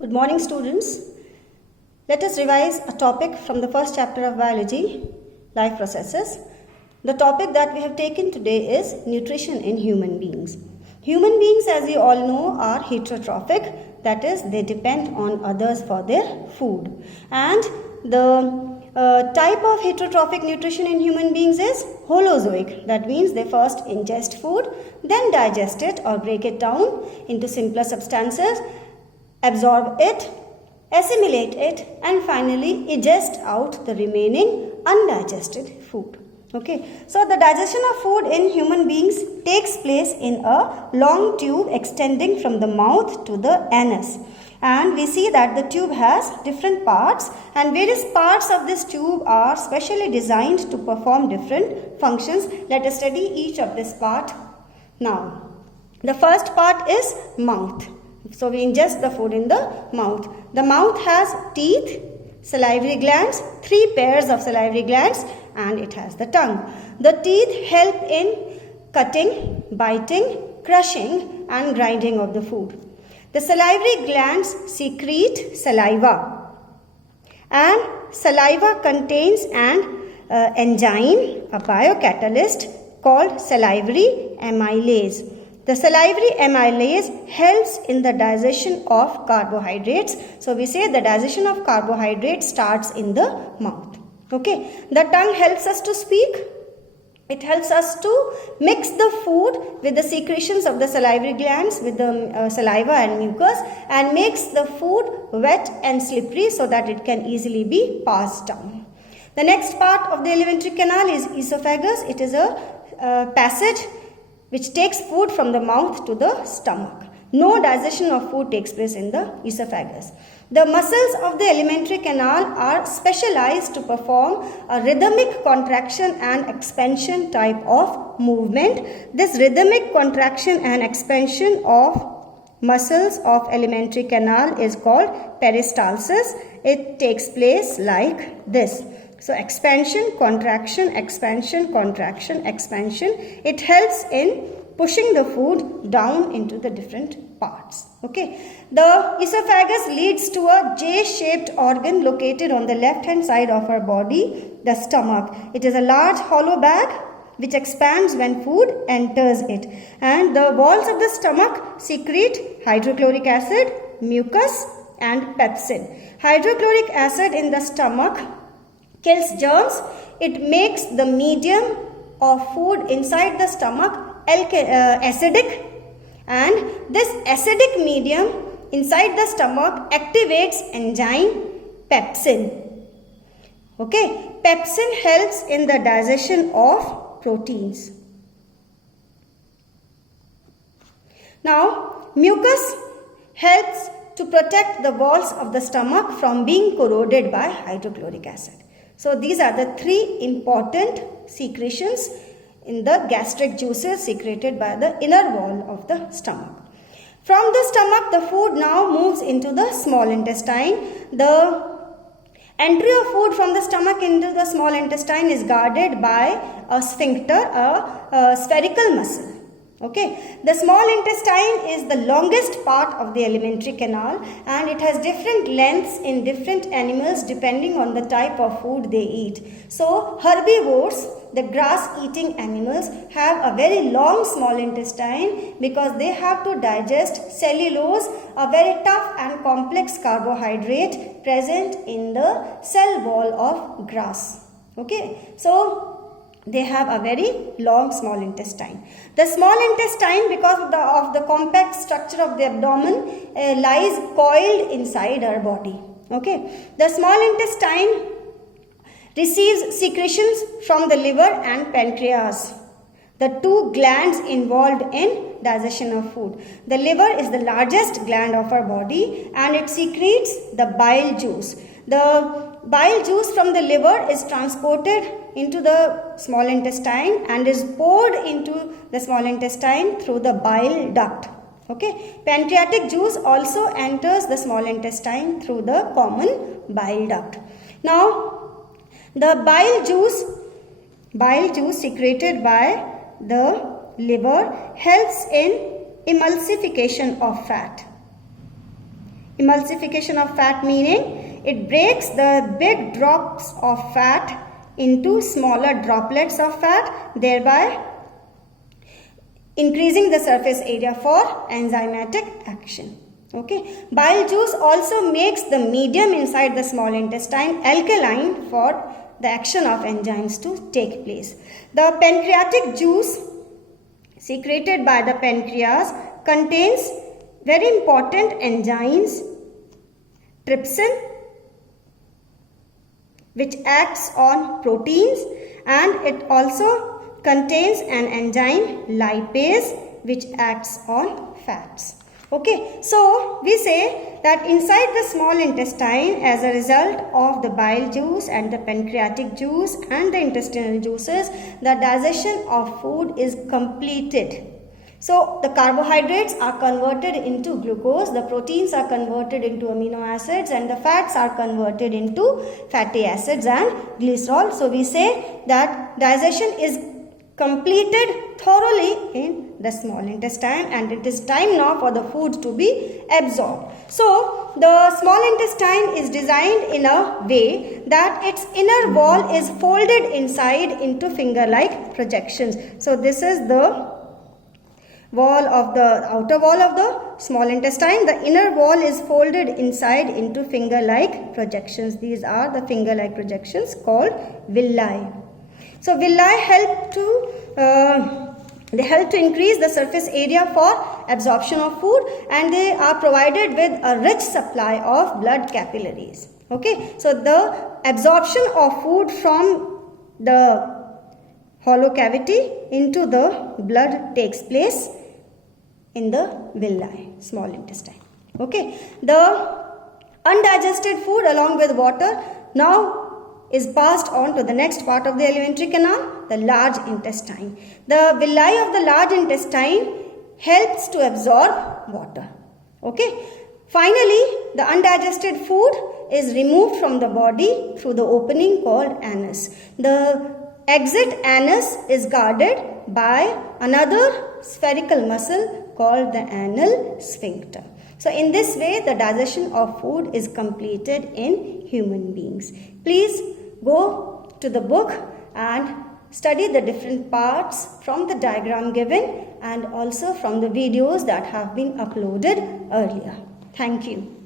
Good morning, students. Let us revise a topic from the first chapter of biology, life processes. The topic that we have taken today is nutrition in human beings. Human beings, as you all know, are heterotrophic, that is, they depend on others for their food. And the type of heterotrophic nutrition in human beings is holozoic. That means they first ingest food, then digest it or break it down into simpler substances, absorb it, assimilate it, and finally ingest out the remaining undigested food. Okay, so the digestion of food in human beings takes place in a long tube extending from the mouth to the anus. And we see that the tube has different parts, and various parts of this tube are specially designed to perform different functions. Let us study each of this part now. The first part is mouth. So we ingest the food in the mouth. The mouth has teeth, salivary glands, 3 pairs of salivary glands, and it has the tongue. The teeth help in cutting, biting, crushing, and grinding of the food. The salivary glands secrete saliva, and saliva contains an enzyme, a biocatalyst called salivary amylase. The salivary amylase helps in the digestion of carbohydrates. So we say the digestion of carbohydrates starts in the mouth. Okay. The tongue helps us to speak. It helps us to mix the food with the secretions of the salivary glands with the saliva and mucus, and makes the food wet and slippery so that it can easily be passed down. The next part of the alimentary canal is esophagus. It is a passage which takes food from the mouth to the stomach. No digestion of food takes place in the esophagus. The muscles of the alimentary canal are specialized to perform a rhythmic contraction and expansion type of movement. This rhythmic contraction and expansion of muscles of alimentary canal is called peristalsis. It takes place like this. So expansion, contraction, expansion, contraction, expansion. It helps in pushing the food down into the different parts. Okay. The esophagus leads to a J-shaped organ located on the left-hand side of our body, the stomach. It is a large hollow bag which expands when food enters it. And the walls of the stomach secrete hydrochloric acid, mucus, and pepsin. Hydrochloric acid in the stomach kills germs. It makes the medium of food inside the stomach acidic, and this acidic medium inside the stomach activates enzyme pepsin. Okay, pepsin helps in the digestion of proteins. Now, mucus helps to protect the walls of the stomach from being corroded by hydrochloric acid. So these are the 3 important secretions in the gastric juices secreted by the inner wall of the stomach. From the stomach, the food now moves into the small intestine. The entry of food from the stomach into the small intestine is guarded by a sphincter, a spherical muscle. Okay, the small intestine is the longest part of the alimentary canal, and it has different lengths in different animals depending on the type of food they eat. So herbivores, the grass-eating animals, have a very long small intestine because they have to digest cellulose, a very tough and complex carbohydrate present in the cell wall of grass. Okay, so they have a very long small intestine. The small intestine, because of the compact structure of the abdomen, lies coiled inside our body. Okay, the small intestine receives secretions from the liver and pancreas, the 2 glands involved in digestion of food. The liver is the largest gland of our body, and it secretes the bile juice. The bile juice from the liver is transported into the small intestine and is poured into the small intestine through the bile duct. Okay. Pancreatic juice also enters the small intestine through the common bile duct. Now, the bile juice secreted by the liver helps in emulsification of fat. Emulsification of fat meaning it breaks the big drops of fat into smaller droplets of fat, thereby increasing the surface area for enzymatic action. Okay. Bile juice also makes the medium inside the small intestine alkaline for the action of enzymes to take place. The pancreatic juice secreted by the pancreas contains very important enzymes, trypsin, which acts on proteins, and it also contains an enzyme lipase which acts on fats. Okay, so we say that inside the small intestine, as a result of the bile juice and the pancreatic juice and the intestinal juices, the digestion of food is completed. So the carbohydrates are converted into glucose, the proteins are converted into amino acids, and the fats are converted into fatty acids and glycerol. So we say that digestion is completed thoroughly in the small intestine, and it is time now for the food to be absorbed. So the small intestine is designed in a way that its inner wall is folded inside into finger-like projections. So this is the outer wall of the small intestine. The inner wall is folded inside into finger-like projections. These are the finger-like projections called villi. So villi help to increase the surface area for absorption of food, and they are provided with a rich supply of blood capillaries. Okay, so the absorption of food from the hollow cavity into the blood takes place in the villi, small intestine. Okay, the undigested food along with water now is passed on to the next part of the alimentary canal, the large intestine. The villi of the large intestine helps to absorb water. Okay. Finally, the undigested food is removed from the body through the opening called anus. The exit anus is guarded by another spherical muscle called the anal sphincter. So in this way, the digestion of food is completed in human beings. Please go to the book and study the different parts from the diagram given and also from the videos that have been uploaded earlier. Thank you.